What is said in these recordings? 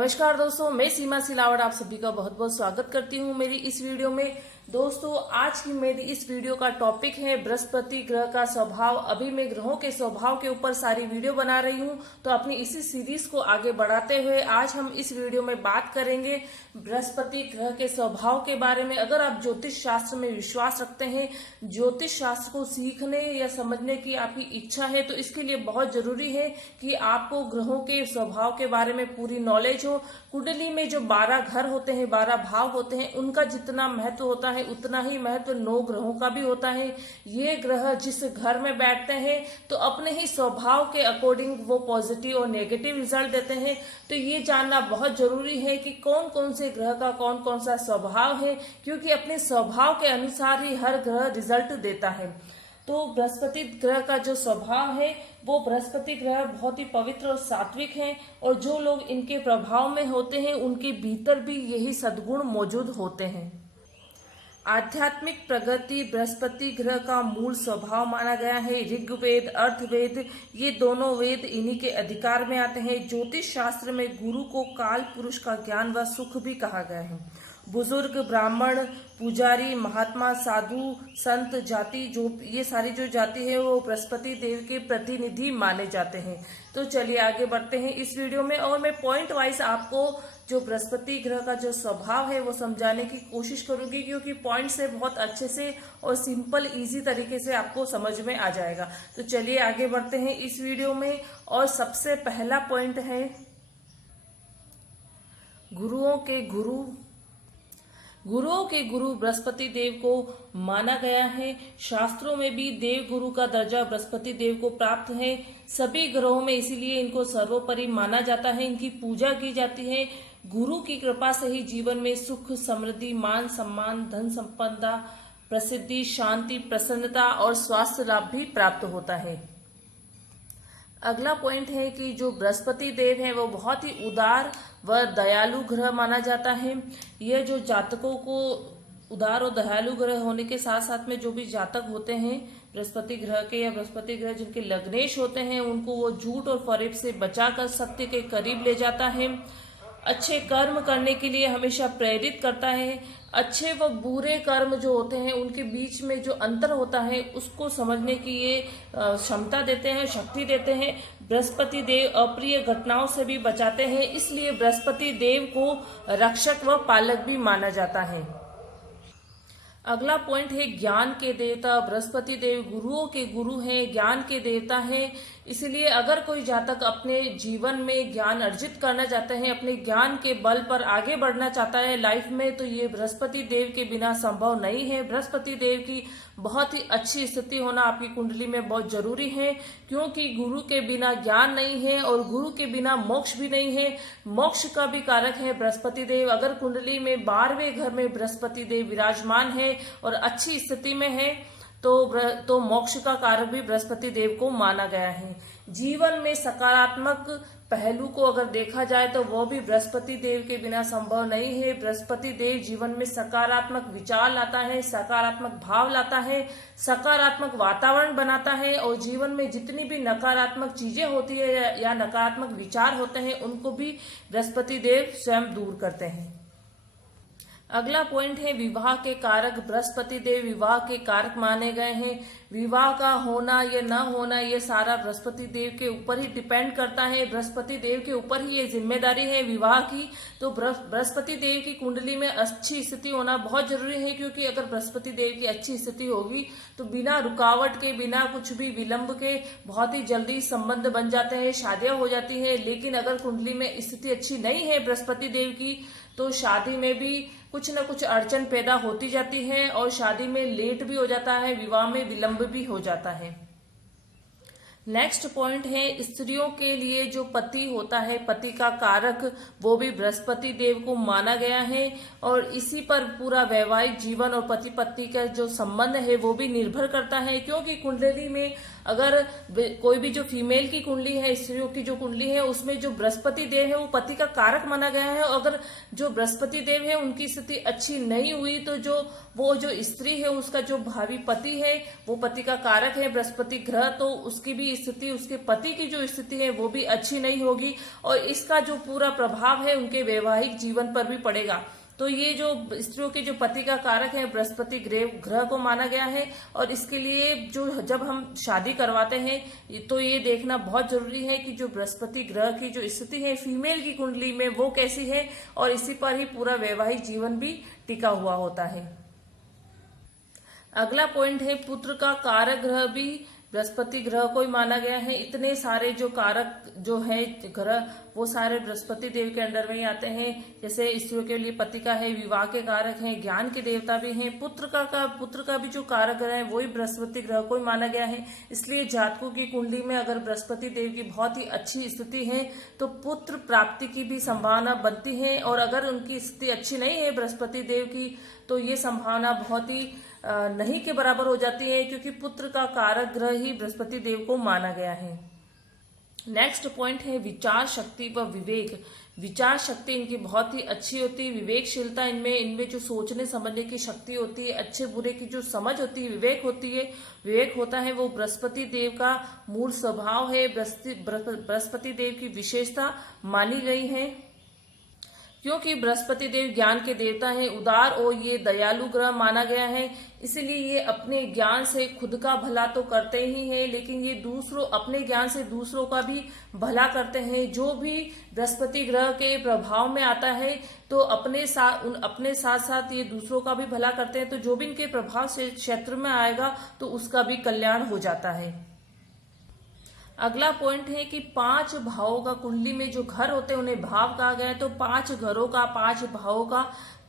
नमस्कार दोस्तों, मैं सीमा सिलावट आप सभी का बहुत बहुत स्वागत करती हूँ मेरी इस वीडियो में। दोस्तों, आज की मेरी इस वीडियो का टॉपिक है बृहस्पति ग्रह का स्वभाव। अभी मैं ग्रहों के स्वभाव के ऊपर सारी वीडियो बना रही हूँ, तो अपनी इसी सीरीज को आगे बढ़ाते हुए आज हम इस वीडियो में बात करेंगे बृहस्पति ग्रह के स्वभाव के बारे में। अगर आप ज्योतिष शास्त्र में विश्वास रखते हैं, ज्योतिष शास्त्र को सीखने या समझने की आपकी इच्छा है, तो इसके लिए बहुत जरूरी है कि आपको ग्रहों के स्वभाव के बारे में पूरी नॉलेज हो। कुंडली में जो 12 घर होते हैं, 12 भाव होते हैं, उनका जितना महत्व होता है उतना ही महत्व 9 ग्रहों का भी होता है। ये ग्रह जिस घर में बैठते हैं तो अपने ही स्वभाव के अकॉर्डिंग वो पॉजिटिव और नेगेटिव रिजल्ट देते हैं। तो ये जानना बहुत जरूरी है कि कौन कौन से ग्रह का कौन कौन सा स्वभाव है, क्योंकि अपने स्वभाव के अनुसार ही हर ग्रह रिजल्ट देता है। तो बृहस्पति ग्रह का जो स्वभाव है, वो बृहस्पति ग्रह बहुत ही पवित्र और सात्विक है, और जो लोग इनके प्रभाव में होते हैं उनके भीतर भी यही सद्गुण मौजूद होते हैं। आध्यात्मिक प्रगति बृहस्पति ग्रह का मूल स्वभाव माना गया है। ऋग्वेद, अर्थवेद, ये दोनों वेद इन्हीं के अधिकार में आते हैं। ज्योतिष शास्त्र में गुरु को काल पुरुष का ज्ञान व सुख भी कहा गया है। बुजुर्ग, ब्राह्मण, पुजारी, महात्मा, साधु, संत जाति, जो ये सारी जो जाति है वो बृहस्पति देव के प्रतिनिधि माने जाते हैं। तो चलिए आगे बढ़ते हैं इस वीडियो में, और मैं पॉइंट वाइज आपको जो बृहस्पति ग्रह का जो स्वभाव है वो समझाने की कोशिश करूंगी, क्योंकि पॉइंट से बहुत अच्छे से और सिंपल इजी तरीके से आपको समझ में आ जाएगा। तो चलिए आगे बढ़ते हैं इस वीडियो में, और सबसे पहला पॉइंट है गुरुओं के गुरु। गुरुओं के गुरु बृहस्पति देव को माना गया है। शास्त्रों में भी देव गुरु का दर्जा बृहस्पति देव को प्राप्त है। सभी ग्रहों में इसीलिए इनको सर्वोपरि माना जाता है, इनकी पूजा की जाती है। गुरु की कृपा से ही जीवन में सुख, समृद्धि, मान सम्मान, धन संपदा, प्रसिद्धि, शांति, प्रसन्नता और स्वास्थ्य लाभ भी प्राप्त होता है। अगला पॉइंट है कि जो बृहस्पति देव है वो बहुत ही उदार व दयालु ग्रह माना जाता है। यह जो जातकों को उदार और दयालु ग्रह होने के साथ साथ में जो भी जातक होते हैं बृहस्पति ग्रह के या बृहस्पति ग्रह जिनके लग्नेश होते हैं, उनको वो झूठ और फरेब से बचाकर सत्य के करीब ले जाता है। अच्छे कर्म करने के लिए हमेशा प्रेरित करता है। अच्छे व बुरे कर्म जो होते हैं उनके बीच में जो अंतर होता है उसको समझने की ये क्षमता देते हैं, शक्ति देते हैं। बृहस्पति देव अप्रिय घटनाओं से भी बचाते हैं, इसलिए बृहस्पति देव को रक्षक व पालक भी माना जाता है। अगला पॉइंट है ज्ञान के देवता। बृहस्पति देव गुरुओं के गुरु हैं, ज्ञान के देवता हैं। इसलिए अगर कोई जातक अपने जीवन में ज्ञान अर्जित करना चाहते हैं, अपने ज्ञान के बल पर आगे बढ़ना चाहता है लाइफ में, तो ये बृहस्पति देव के बिना संभव नहीं है। बृहस्पति देव की बहुत ही अच्छी स्थिति होना आपकी कुंडली में बहुत जरूरी है, क्योंकि गुरु के बिना ज्ञान नहीं है और गुरु के बिना मोक्ष भी नहीं है। मोक्ष का भी कारक है बृहस्पति देव। अगर कुंडली में 12वें घर में बृहस्पति देव विराजमान है और अच्छी स्थिति में है तो मोक्ष का कारक भी बृहस्पति देव को माना गया है। जीवन में सकारात्मक पहलू को अगर देखा जाए तो वो भी बृहस्पति देव के बिना संभव नहीं है। बृहस्पति देव जीवन में सकारात्मक विचार लाता है, सकारात्मक भाव लाता है, सकारात्मक वातावरण बनाता है, और जीवन में जितनी भी नकारात्मक चीजें होती है या नकारात्मक विचार होते हैं उनको भी बृहस्पति देव स्वयं दूर करते हैं। अगला पॉइंट है विवाह के कारक। बृहस्पति देव विवाह के कारक माने गए हैं। विवाह का होना या न होना ये सारा बृहस्पति देव के ऊपर ही डिपेंड करता है। बृहस्पति देव के ऊपर ही ये जिम्मेदारी है विवाह की। तो बृहस्पति देव की कुंडली में अच्छी स्थिति होना बहुत जरूरी है, क्योंकि अगर बृहस्पति देव की अच्छी स्थिति होगी तो बिना रुकावट के, बिना कुछ भी विलंब के बहुत ही जल्दी संबंध बन जाते हैं, शादियां हो जाती है। लेकिन अगर कुंडली में स्थिति अच्छी नहीं है बृहस्पति देव की, तो शादी में भी कुछ न कुछ अड़चन पैदा होती जाती है, और शादी में लेट भी हो जाता है, विवाह में विलंब भी हो जाता है। नेक्स्ट पॉइंट है स्त्रियों के लिए जो पति होता है, पति का कारक, वो भी बृहस्पति देव को माना गया है, और इसी पर पूरा वैवाहिक जीवन और पति पत्नी का जो संबंध है वो भी निर्भर करता है। क्योंकि कुंडली में अगर कोई भी जो फीमेल की कुंडली है, स्त्रियों की जो कुंडली है, उसमें जो बृहस्पति देव है वो पति का कारक माना गया है। अगर जो बृहस्पति देव है उनकी स्थिति अच्छी नहीं हुई तो वो जो स्त्री है उसका जो भावी पति है वो पति का कारक है बृहस्पति ग्रह, तो उसकी भी की स्थिति, उसके पति की जो स्थिति है वो भी अच्छी नहीं होगी और इसका जो पूरा प्रभाव है उनके वैवाहिक जीवन पर भी पड़ेगा। तो ये जो स्त्रियों के जो पति का कारक है बृहस्पति ग्रह को माना गया है और इसके लिए जो जब हम शादी करवाते हैं तो ये देखना बहुत जरूरी है कि जो बृहस्पति ग्रह की जो स्थिति है फीमेल की कुंडली में वो कैसी है और इसी पर ही पूरा वैवाहिक जीवन भी टिका हुआ होता है। अगला पॉइंट है पुत्र का कारक ग्रह भी बृहस्पति ग्रह को ही माना गया है। इतने सारे जो कारक जो है ग्रह वो सारे बृहस्पति देव के अंडर में ही आते हैं। जैसे स्त्रियों के लिए पति का है, विवाह के कारक हैं, ज्ञान के देवता भी हैं, पुत्र का भी जो कारक ग्रह है वही बृहस्पति ग्रह को ही माना गया है। इसलिए जातकों की कुंडली में अगर बृहस्पति देव की बहुत ही अच्छी स्थिति है तो पुत्र प्राप्ति की भी संभावना बनती है और अगर उनकी स्थिति अच्छी नहीं है बृहस्पति देव की तो ये संभावना बहुत ही नहीं के बराबर हो जाती है, क्योंकि पुत्र का कारक ग्रह ही बृहस्पति देव को माना गया है। नेक्स्ट पॉइंट है विचार शक्ति व विवेक। विचार शक्ति इनकी बहुत ही अच्छी होती है, विवेकशीलता इनमें जो सोचने समझने की शक्ति होती है, अच्छे बुरे की जो समझ होती है, विवेक होता है वो बृहस्पति देव का मूल स्वभाव है, बृहस्पति देव की विशेषता मानी गई है। क्योंकि बृहस्पति देव ज्ञान के देवता हैं, उदार और ये दयालु ग्रह माना गया है, इसलिए ये अपने ज्ञान से खुद का भला तो करते ही हैं लेकिन ये अपने ज्ञान से दूसरों का भी भला करते हैं। जो भी बृहस्पति ग्रह के प्रभाव में आता है तो अपने साथ साथ ये दूसरों का भी भला करते हैं, तो जो भी इनके प्रभाव से क्षेत्र में आएगा तो उसका भी कल्याण हो जाता है। अगला पॉइंट है कि 5 भावों का कुंडली में जो घर होते हैं उन्हें भाव कहा गया है। तो 5 घरों का 5 भावों का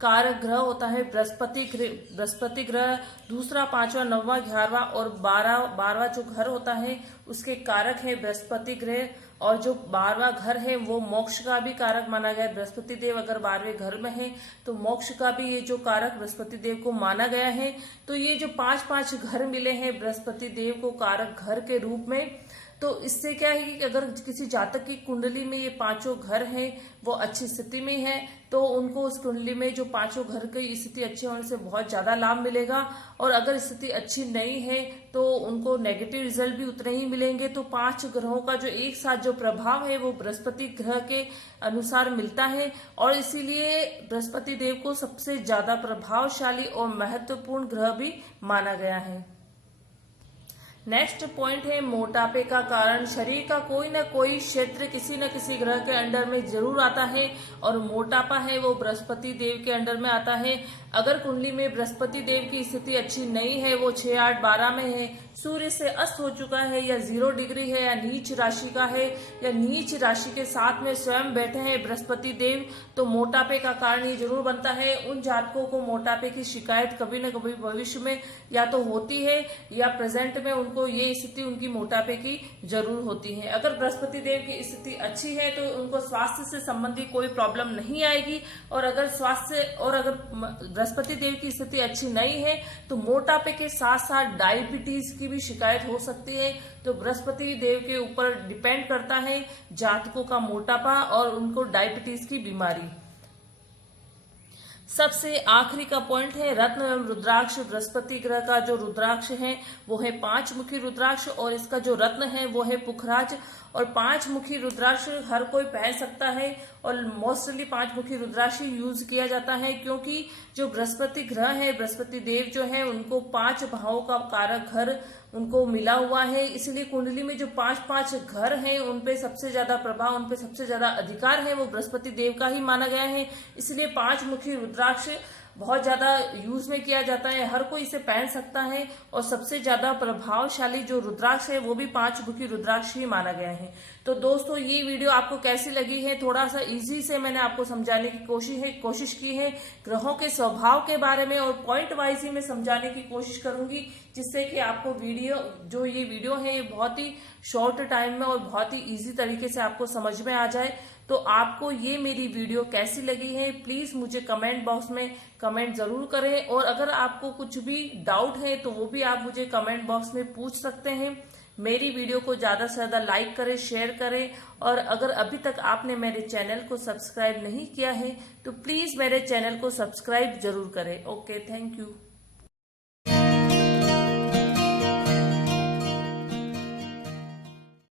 कारक ग्रह होता है बृहस्पति ग्रह। दूसरा, 5वां, 9वां, 11वां और 12वां जो घर होता है उसके कारक है बृहस्पति ग्रह और जो 12वां घर है वो मोक्ष का भी कारक माना गया है। बृहस्पति देव अगर 12वें घर में है तो मोक्ष का भी ये जो कारक बृहस्पति देव को माना गया है। तो ये जो 5 घर मिले हैं बृहस्पति देव को कारक घर के रूप में, तो इससे क्या है कि अगर किसी जातक की कुंडली में ये 5 घर हैं वो अच्छी स्थिति में है तो उनको उस कुंडली में जो 5 घर की स्थिति अच्छी होने से बहुत ज्यादा लाभ मिलेगा और अगर स्थिति अच्छी नहीं है तो उनको नेगेटिव रिजल्ट भी उतने ही मिलेंगे। तो 5 ग्रहों का जो एक साथ जो प्रभाव है वो बृहस्पति ग्रह के अनुसार मिलता है और इसीलिए बृहस्पति देव को सबसे ज्यादा प्रभावशाली और महत्वपूर्ण ग्रह भी माना गया है। नेक्स्ट पॉइंट है मोटापे का कारण। शरीर का कोई ना कोई क्षेत्र किसी न किसी ग्रह के अंडर में जरूर आता है और मोटापा है वो बृहस्पति देव के अंडर में आता है। अगर कुंडली में बृहस्पति देव की स्थिति अच्छी नहीं है, वो 6, 8, 12 में है, सूर्य से अस्त हो चुका है या 0 डिग्री है या नीच राशि का है या नीच राशि के साथ में स्वयं बैठे हैं बृहस्पति देव, तो मोटापे का कारण ये जरूर बनता है। उन जातकों को मोटापे की शिकायत कभी न कभी भविष्य में या तो होती है या प्रेजेंट में उनको ये स्थिति उनकी मोटापे की जरूर होती है। अगर बृहस्पति देव की स्थिति अच्छी है तो उनको स्वास्थ्य से संबंधित कोई प्रॉब्लम नहीं आएगी और अगर बृहस्पति देव की स्थिति अच्छी नहीं है तो मोटापे के साथ साथ डायबिटीज की भी शिकायत हो सकती है। तो बृहस्पति देव के ऊपर डिपेंड करता है जातकों का मोटापा और उनको डायबिटीज की बीमारी। सबसे आखिरी का पॉइंट है रत्न एवं रुद्राक्ष। बृहस्पति ग्रह का जो रुद्राक्ष है वो है 5 मुखी रुद्राक्ष और इसका जो रत्न है वो है पुखराज। और 5 मुखी रुद्राक्ष हर कोई पहन सकता है और मोस्टली 5 मुखी रुद्राक्ष यूज किया जाता है क्योंकि जो बृहस्पति ग्रह है, बृहस्पति देव जो है उनको 5 भावों का कारक घर उनको मिला हुआ है। इसलिए कुंडली में जो 5 घर हैं उन पे सबसे ज्यादा प्रभाव, उन पे सबसे ज्यादा अधिकार है वो बृहस्पति देव का ही माना गया है। इसलिए 5 मुखी रुद्राक्ष बहुत ज्यादा यूज में किया जाता है, हर कोई इसे पहन सकता है और सबसे ज्यादा प्रभावशाली जो रुद्राक्ष है वो भी 5 मुखी रुद्राक्ष ही माना गया है। तो दोस्तों ये वीडियो आपको कैसी लगी है? थोड़ा सा इजी से मैंने आपको समझाने की कोशिश की है ग्रहों के स्वभाव के बारे में और पॉइंट वाइज ही मैं समझाने की कोशिश करूंगी जिससे कि आपको ये वीडियो है ये बहुत ही शॉर्ट टाइम में और बहुत ही इजी तरीके से आपको समझ में आ जाए। तो आपको ये मेरी वीडियो कैसी लगी है प्लीज मुझे कमेंट बॉक्स में कमेंट जरूर करें और अगर आपको कुछ भी डाउट है तो वो भी आप मुझे कमेंट बॉक्स में पूछ सकते हैं। मेरी वीडियो को ज्यादा से ज्यादा लाइक करें, शेयर करें और अगर अभी तक आपने मेरे चैनल को सब्सक्राइब नहीं किया है तो प्लीज मेरे चैनल को सब्सक्राइब जरूर करें। Okay, thank you.